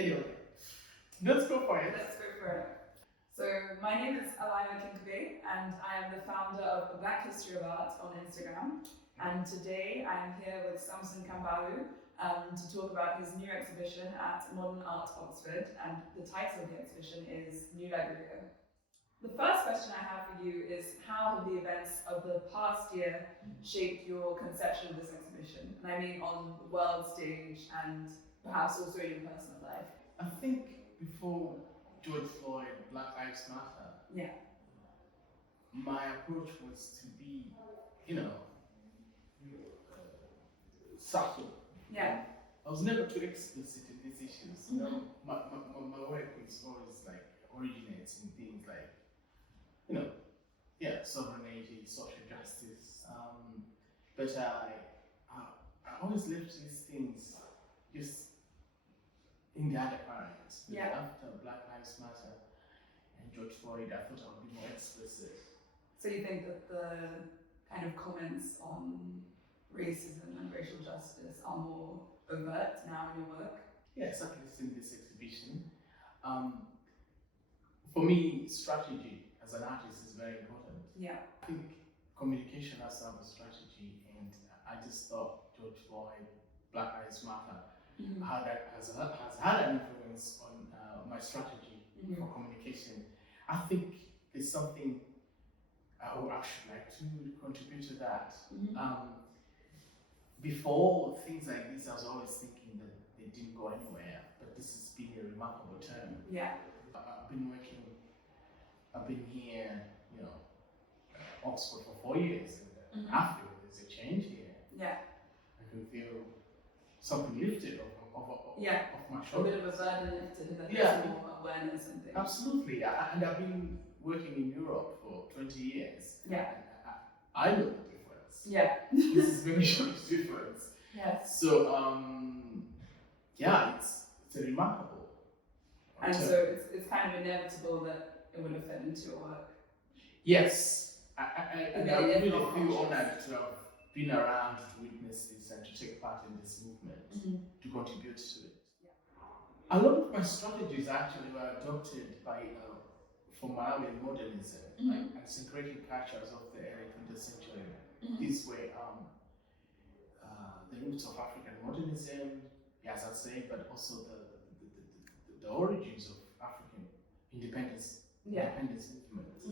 Anyway, let's go for it. Let's go for it. So my name is Alayo Akinkugbe, and I am the founder of the Black History of Art on Instagram. And today I am here with Samson Kambalu to talk about his new exhibition at Modern Art Oxford, and the title of the exhibition is New Liberia. The first question I have for you is, how have the events of the past year shaped your conception of this exhibition? And I mean on the world stage and perhaps also in your personal life. I think before George Floyd, Black Lives Matter, Yeah. my approach was to be, subtle. Yeah. I was never too explicit in these issues. My work is always like originates in things like, sovereignty, social justice. But I always left these things just in the undercurrent. Yeah. After Black Lives Matter and George Floyd, I thought I would be more explicit. So you think that the kind of comments on racism and racial justice are more overt now in your work? Yes, at least in this exhibition. For me, strategy as an artist is very important. Yeah. I think communication has to have a strategy, and I just thought George Floyd, Black Lives Matter, has had an influence on my strategy for communication. I think there's something I would actually like to contribute to that. Before things like this, I was always thinking that they didn't go anywhere, but this has been a remarkable term. Yeah. I've been here, Oxford for 4 years, and I feel there's a change here. Yeah. I can feel something lifted off my A shoulders. bit of a burden lifted, that Yeah. there's more awareness and things. Absolutely, and I've been working in Europe for 20 years. Yeah. I know the difference. Yeah. This is very huge difference. Yes. So, it's a remarkable. And so it's kind of inevitable that it would have fed into your work. Yes, I really feel conscious. honored to have been around to witness this and to take part in this movement, to contribute to it. Yeah. A lot of my strategies actually were adopted by from Malawian modernism and syncretic cultures of the early 20th century. These were the roots of African modernism, as I say, but also the origins of African independence movement.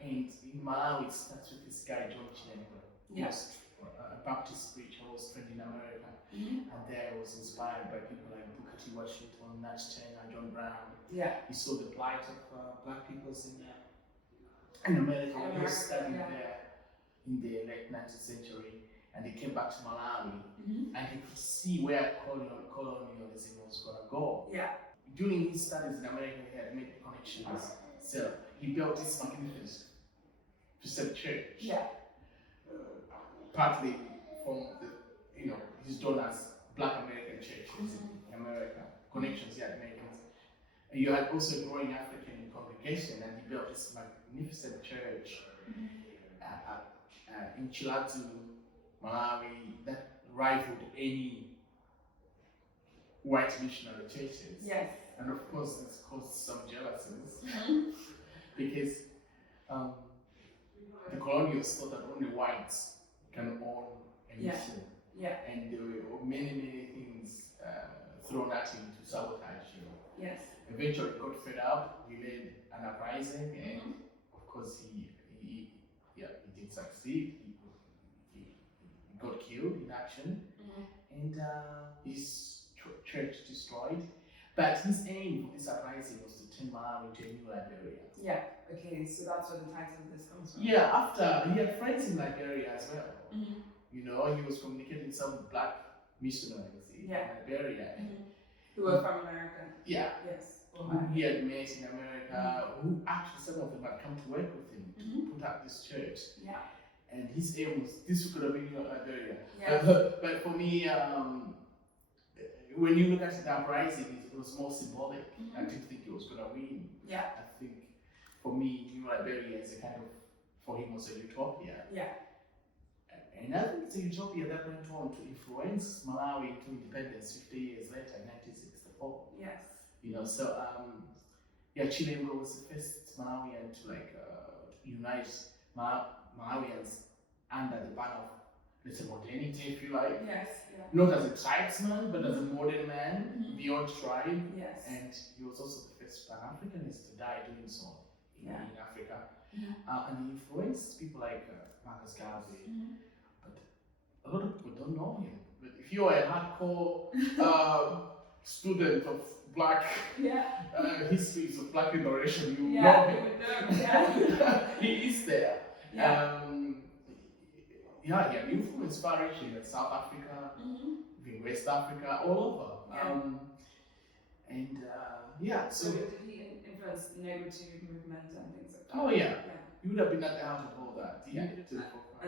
And in Malawi, it starts with this guy, John Chilembwe, who was a Baptist preacher who was trained in America. And there was inspired by people like Booker T. Washington, Nat Turner, John Brown. Yeah. He saw the plight of black peoples in America when he was studying there in the late 19th century. And he came back to Malawi and he could see where colonialism was going to go. Yeah. During his studies in America, he had made connections. So he built this magnificent Christian church. Yeah. Partly from his donors, Black American churches in America, connections he had made. And you had also a growing African congregation, and he built this magnificent church in Chilatu, Malawi, that rivaled any white missionary churches. Yes. And of course, this caused some jealousies because the colonials thought that only whites can own a mission. Yeah. And there were many things thrown at him to sabotage him. Yes. Eventually, he got fed up. He led an uprising, and of course, he did succeed. He got killed in action, and his church destroyed. But his aim for this uprising was to turn Malawi into a new Liberia. Yeah. Okay. So that's where the title of this comes from. Yeah. After he had friends in Liberia as well. He was communicating with some black missionaries in Liberia. Who were from America. Yeah. Yes. Who he had met in America, who actually some of them had come to work with him to put up this church. Yeah. And his aim was this could have been Liberia. Yeah. But for me, when you look at the uprising, it was more symbolic. I didn't think he was going to win. Yeah. I think for me, New Liberia is a kind of, for him, was a utopia. Yeah. And I think it's a utopia that went on to influence Malawi into independence 50 years later, in 1964. Yes. So Chilembwe was the first Malawian to unite Malawians under the banner of, let's say, modernity, if you like. Yes, yeah. Not as a tribesman, but as a modern man, beyond tribe. Yes. And he was also the first Pan-Africanist to die doing so in Africa. And he influenced people like Marcus Garvey. But a lot of people don't know him. But if you are a hardcore student of Black histories of Black liberation, you know him. He is there. He had influence far reaching in South Africa, even West Africa, all over. So did he influence the negritude movement and things like that? Oh yeah. You would have been at the heart of all that. And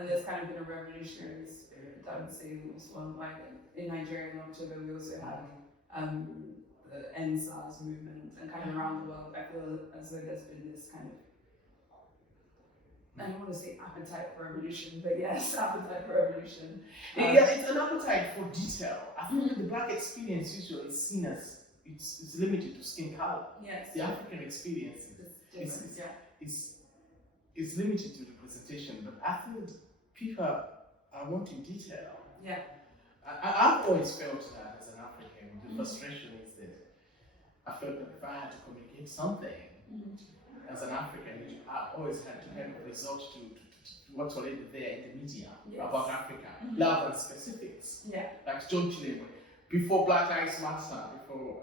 there's kind of been a revolutionary spirit, I would say, as well. Like in Nigeria and October, we also have the NSAS movement, and kind of around the world, I feel as though there's been this kind of, I don't want to say appetite for revolution, but yes, appetite for revolution. It's an appetite for detail. I think the Black experience usually is seen as it's limited to skin color. Yes. The African experience is limited to representation, but I think people are wanting detail. Yeah. I've always felt that as an African, the frustration is that I felt that if I had to communicate something as an African, I always had to kind of resort to what's already there in the media about Africa, rather than specifics. Yeah. Like John Chilembwe, before Black Lives Matter, before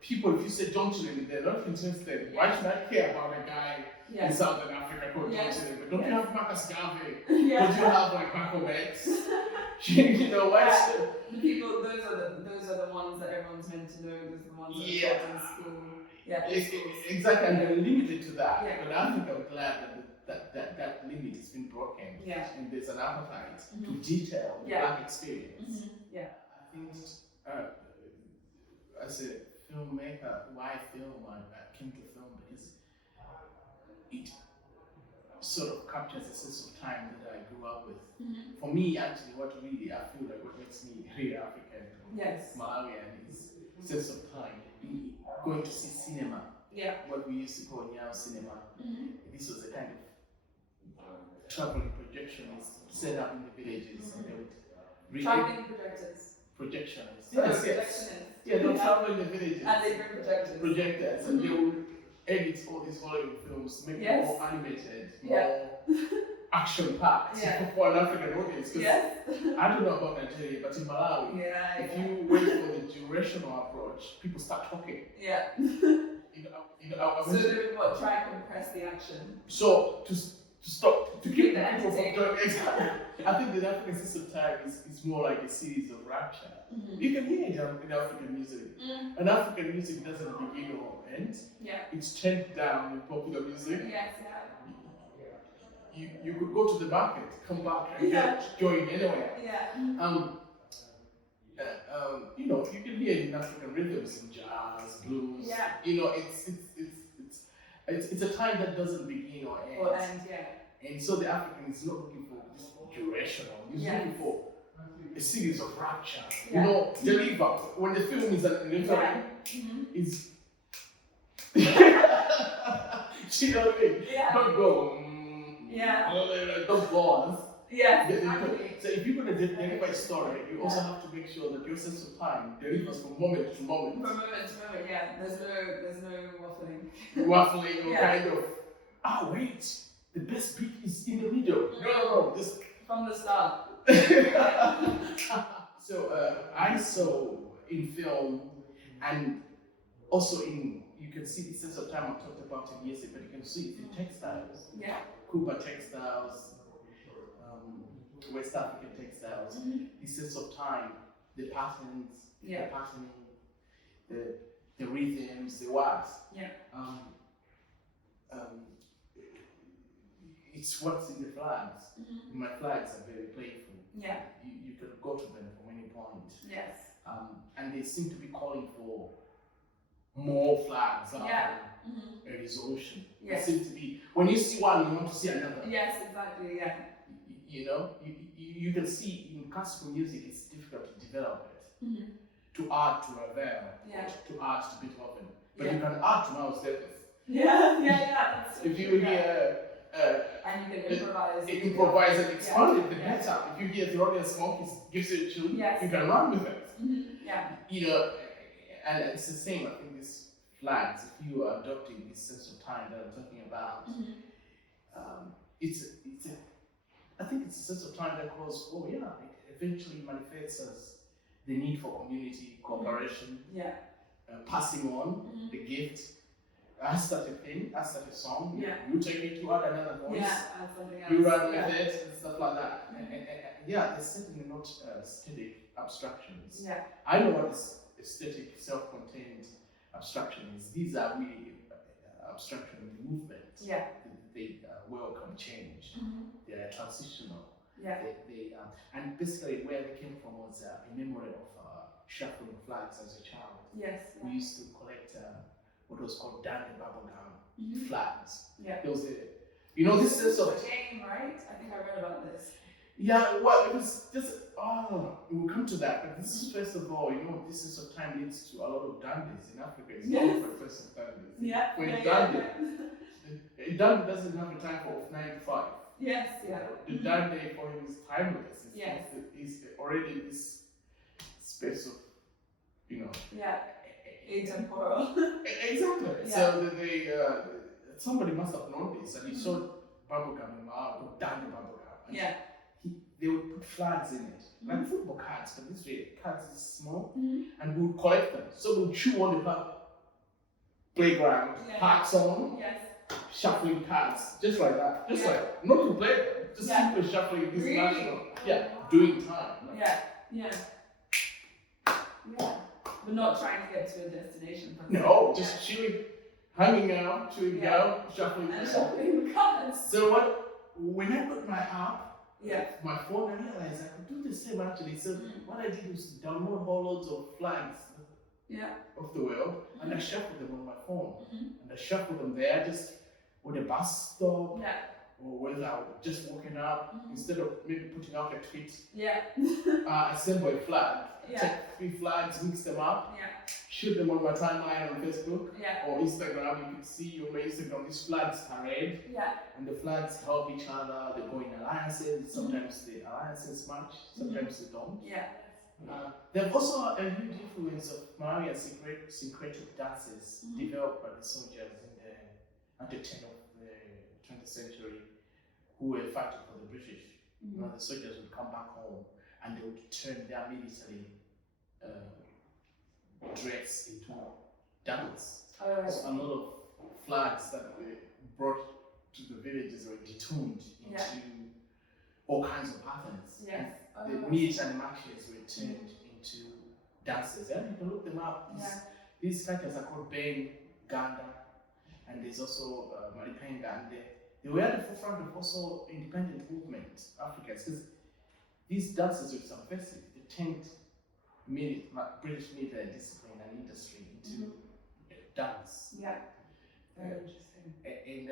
people, if you say John Chilembwe, they're not interested. Why should I care about a guy in Southern Africa called John Chilembwe? Don't you have Marcus Garvey? Don't you have like Malcolm X? The people, those are the ones that everyone's meant to know. Those are the ones that are taught in school. Exactly, and they're limited to that. But I think I'm glad that limit has been broken. And there's an appetite to detail the Black experience. I think as a filmmaker, why film? I came to film because it sort of captures a sense of time that I grew up with. For me, actually, what makes me really African, Malawian, is sense of time. Going to see cinema, what we used to call now cinema. This was a kind of traveling projectionist set up in the villages, and they would traveling projectors. Projectionists. Projectionists. Yeah, they'll travel in the villages. And they bring projectors. Projectors, and they would edit all these Hollywood films, make them more animated, more action-packed for an African audience. I don't know about Nigeria, but in Malawi, if you wait for the durational approach, people start talking. So they would try and compress the action. So to keep the people from doing exactly. I think the African system time is more like a series of rapture. You can hear it in African music. And African music doesn't begin or end. It's chant down in popular music. You could go to the market, come back, and join anywhere. You can hear it in African rhythms, in jazz, blues. It's a time that doesn't begin or end. And so the African is not looking for just durational. He's looking for a series of rapture. Deliver. When the film is delivering, is you know what I mean? Don't go. Don't pause. Exactly. So if you're going to deliver a story, you also have to make sure that your sense of time delivers from moment to moment. From moment to moment, There's no waffling. Waffling or kind of, wait, the best beat is in the middle. No, just from the start. So I saw in film, and also you can see the sense of time I talked about in music, but you can see it in textiles. Cuba textiles, West African textiles, the sense of time, the patterns, the patterning, the rhythms, the words. It's what's in the flags. My flags are very playful. You can go to them from any point. And they seem to be calling for more flags a resolution. They seem to be, when you see one, you want to see another. Exactly. You can see in classical music it's difficult to develop it. to add to Ravel, to add to Beethoven. But you can add to Miles Davis. That's if you hear and you can improvise and expand it, the better. If you hear Thelonious Monk gives you a tune, you can run with it. And it's the same. I think these flags, if you are adopting this sense of time that I'm talking about, I think it's a sense of time that goes, it eventually manifests as the need for community cooperation, passing on the gift. I start a thing, I start a song, you take it to add another voice, you run with it, and stuff like that. And they're certainly not static abstractions. I know what is aesthetic, self-contained abstraction is. These are really abstraction movements. They welcome change. They are transitional. They and basically where they came from was a memory of shuffling flags as a child. We used to collect what was called Dandy Bubblegum flags. There was this sense of game, right? I think I read about this. Well, it was just, we'll come to that, but this is first of all, this sense of time leads to a lot of dandies in Africa. It's not for the first of dandies. A dandy doesn't have a time for 9 to 5. The dandy for him is timeless. He's already in this space of, atemporal. Exactly. So somebody must have known this, and he saw bubblegum in dandy bubblegum. They would put flags in it, like football cards, but this way, cards is small, and we would collect them. So we'd chew on the playground, park zone, shuffling cards, just like that. Just like, not to play them, just simply shuffling this national. Doing time. But not trying to get to a destination. No, just chewing, hanging out, chewing out, shuffling cards. So when I got my app, my phone, I realized I could do the same actually. So what I did was download whole loads of flags of the world, and I shuffled them on my phone. And I shuffled them there, just on a bus stop, or whether I was just walking up, instead of maybe putting out a tweet, assemble a flag, take 3 flags, mix them up, shoot them on my timeline on Facebook or Instagram. You can see on my Instagram these flags parade, and the flags help each other. They go in alliances. Sometimes the alliances match, sometimes they don't. There are also a huge influence of Malawian syncretic dances developed by the soldiers at the turn of the 20th century who were fighting for the British. The soldiers would come back home and they would turn their military dress into dance. So a lot of flags that were brought to the villages were detuned into all kinds of patterns. The military marches were turned into dances. You can look them up. These fighters are called Ben Ganda, and there's also Maripenga, and they were at the forefront of also independent movement Africans, because these dances were subversive. They turned British military discipline and industry into dance. Very interesting.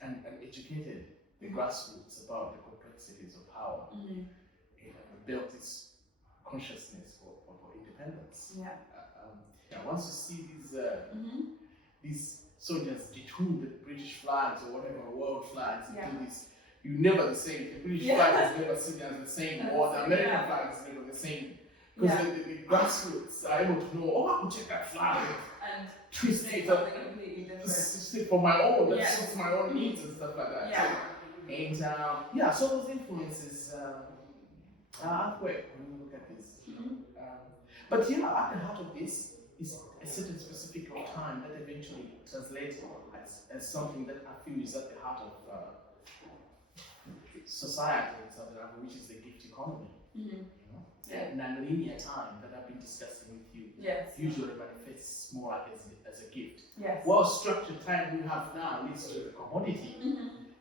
And educated the grassroots about the complexities of power. Built this consciousness for independence. Once you see these soldiers detune the British flags or whatever world flags, you never the same. The British flag is never seen as the same, or the American flag is never the same. Because the grassroots are able to know, I will take that flag and twist it up, twist it for my own, that suits my own needs and stuff like that. And so those influences are where when you look at this. But at the heart of this is a certain specific of time that eventually translates as something that I feel is at the heart of society in Southern Africa, which is the gift economy. Non-linear time that I've been discussing with you usually manifests more as a gift. Well, structured time we have now leads to a commodity.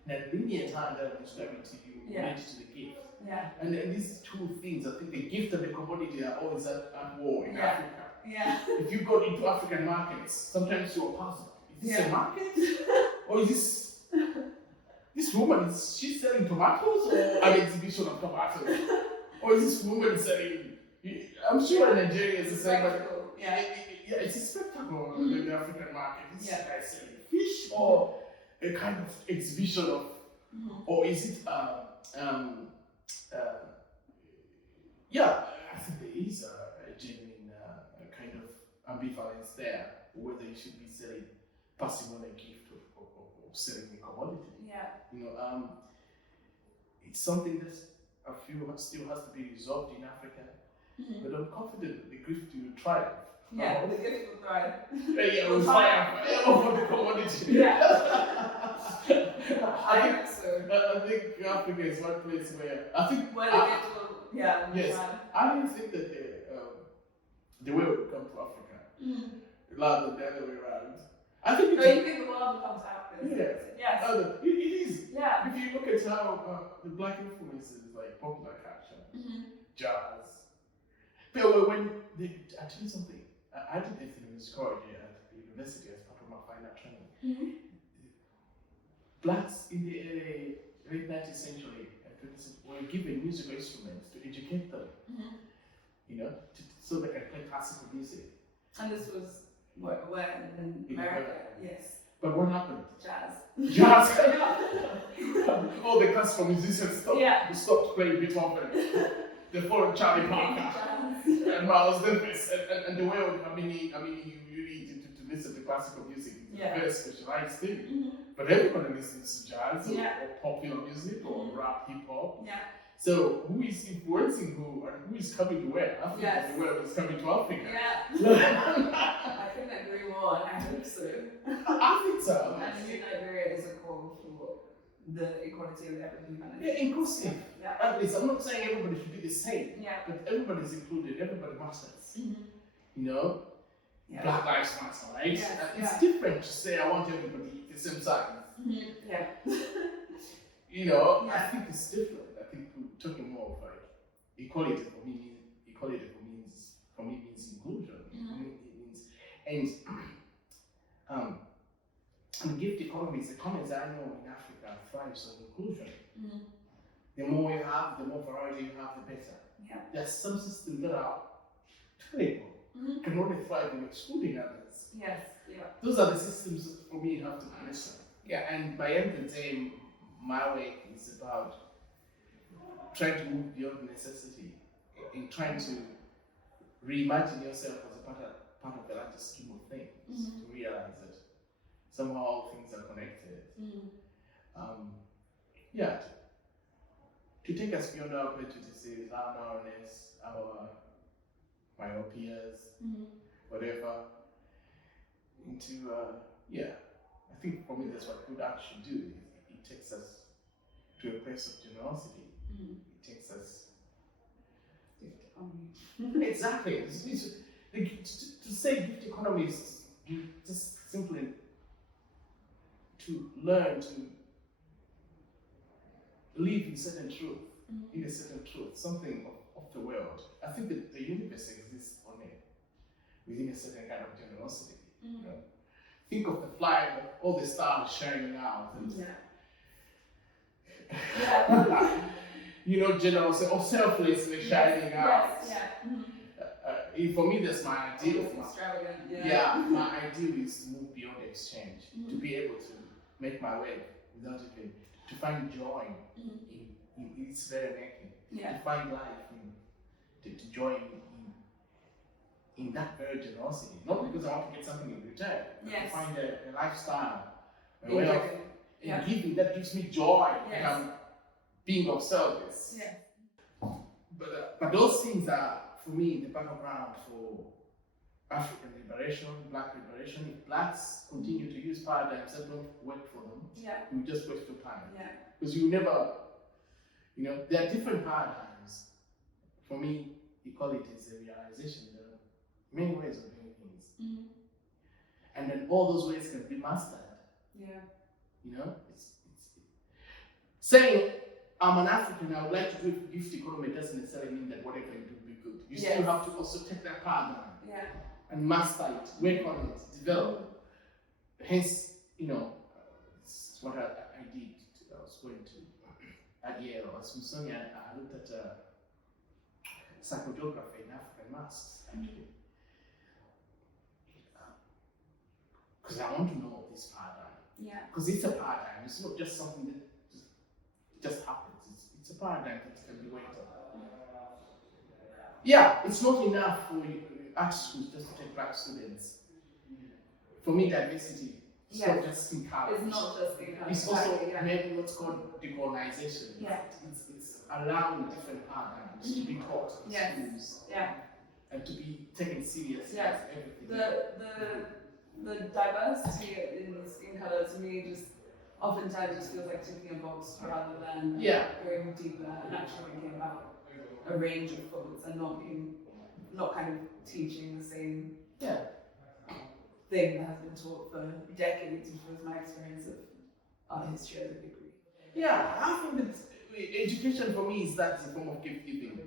Non-linear time that I'm describing to you leads to the gift. And these two things, I think the gift and the commodity are always at war in Africa. If you go into African markets, sometimes you're puzzled. Is this a market? Or is this woman, is she selling tomatoes or an exhibition of tomatoes? Or is this woman selling I'm sure Nigeria is the It's same, but spectacle, yeah. yeah, it's a spectacle in the African market. It's Yeah. like selling fish or a kind of exhibition of, or is it yeah, I think there is a genuine kind of ambivalence there, whether you should be selling, passing on a gift or selling a commodity. Yeah. You know, it's something that I feel still has to be resolved in Africa, but I'm confident the gift will triumph. Yeah, the gift will thrive. Yeah, will triumph over the commodity. Yeah. I hope so. I think Africa is one place where I think Where the gift will, yeah. Yes, thrive. I don't think that the way we come to Africa, rather than the other way around. I think So you think the world will come to Africa? Yes. Yes. It is. Yeah. If you look at how the black influences like popular culture, jazz. But when they, I tell you something, I did ethnomusicology at the university as part of my fine art training. Blacks in the late 19th century and 20th century were given musical instruments to educate them, you know, so they can play classical music. And this was where in America? Yes. But what happened? Jazz. Jazz. All the classical musicians stopped playing Beethoven. They followed Charlie Parker and Miles Davis and the world. I mean, you need to listen to classical music. It's a very specialized thing. But everybody listens to jazz or popular music or rap, hip hop. Yeah. So who is influencing who and who is coming to where? Africa, the world is coming to Africa. Yeah. I couldn't agree more, and I hope so. I think so. And New Liberia is a call for the equality of every humanity. Yeah, inclusive. Yeah. At least I'm not saying everybody should be the same. Yeah. But everybody's included, everybody matters. You know? Yeah. Black lives matter, right? Yes. It's different to say I want everybody the same size. Yeah. You know, I think it's different. I think we're talking more of like equality for me means inclusion. It means and gift economies I know in Africa thrives on inclusion. The more you have, the more variety you have, the better. Yeah. There are some systems that are terrible. Can only thrive on excluding others. Yes. Yeah. Those are the systems that for me you have to question. Yeah, and by end of the day, my way is about trying to move beyond necessity in trying to reimagine yourself as a part of the larger scheme of things, to realize that somehow all things are connected. To take us beyond our prejudices, our narrowness, our myopias, whatever, into I think for me that's what good art should do. It takes us to a place of generosity. It takes us exactly. To say gift economy is just simply to learn to live in certain truth, in a certain truth, something of the world. I think that the universe exists on it within a certain kind of generosity. You know? Think of the flight of all the stars shining out. And you know, generosity or selflessly shining out. For me, that's my ideal. My ideal is to move beyond exchange, to be able to make my way without even, to find joy in its very making, to find life to joy in that very generosity. Not because I want to get something in return, but to find a lifestyle, a way of giving that gives me joy, and I'm being of service. But those things are, for me, the battleground for African liberation, Black liberation. If Blacks continue to use paradigms that don't work for them, we just waste your time. Because you never, you know, there are different paradigms. For me, equality is a realization. There are many ways of doing things. And then all those ways can be mastered. You know, it's saying I'm an African, I would like to do a gift economy doesn't necessarily mean that whatever you do will be good. You still have to also take that paradigm and master it, work on it, develop. Hence, you know, it's what I did. I was going to at Yale, at Smithsonian, I looked at psychogeography in African masks, actually. Because I want to know this paradigm. Yeah. Because it's a paradigm. It's not just something that just happens. It's a paradigm that can be worked on. Yeah, it's not enough for art schools just to take black students. For me, diversity is not just in color. It's not just in color. It's also maybe what's called decolonization. Yeah. It's allowing different paradigms to be taught in schools. Yeah. And to be taken seriously Yeah. as everything. The diversity in color to me just oftentimes just feels like ticking a box rather than going deeper and actually thinking about a range of thoughts and not kind of teaching the same thing that has been taught for decades, which was my experience of art history as a degree. Yeah, I think that education for me is that a form of gift giving.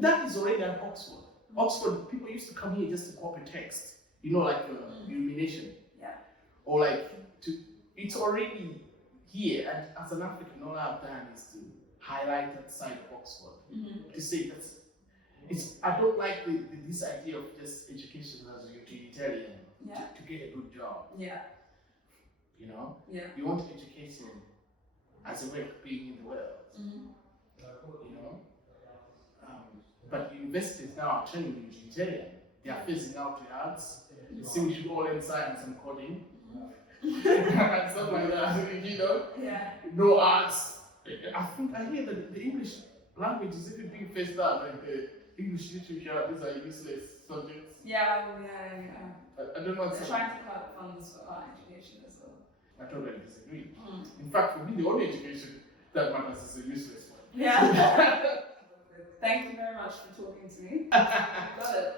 That is already at Oxford. Oxford, people used to come here just to copy text, like illumination. Yeah. Or it's already here, and as an African, all I've done is to highlight that side of Oxford. To say that I don't like this idea of just education as a utilitarian to get a good job. Yeah. You want education as a way of being in the world. But universities now are turning utilitarian. They are phasing out the arts. They say we should all learn science and coding. And stuff like that, Yeah. No arts. I hear that the English language is even being phased out, like the English literature, these are useless subjects. Yeah. I don't know what's They're trying to cut funds for art education as well. I totally disagree. In fact, for me, the only education that matters is a useless one. Yeah. Thank you very much for talking to me. Got it.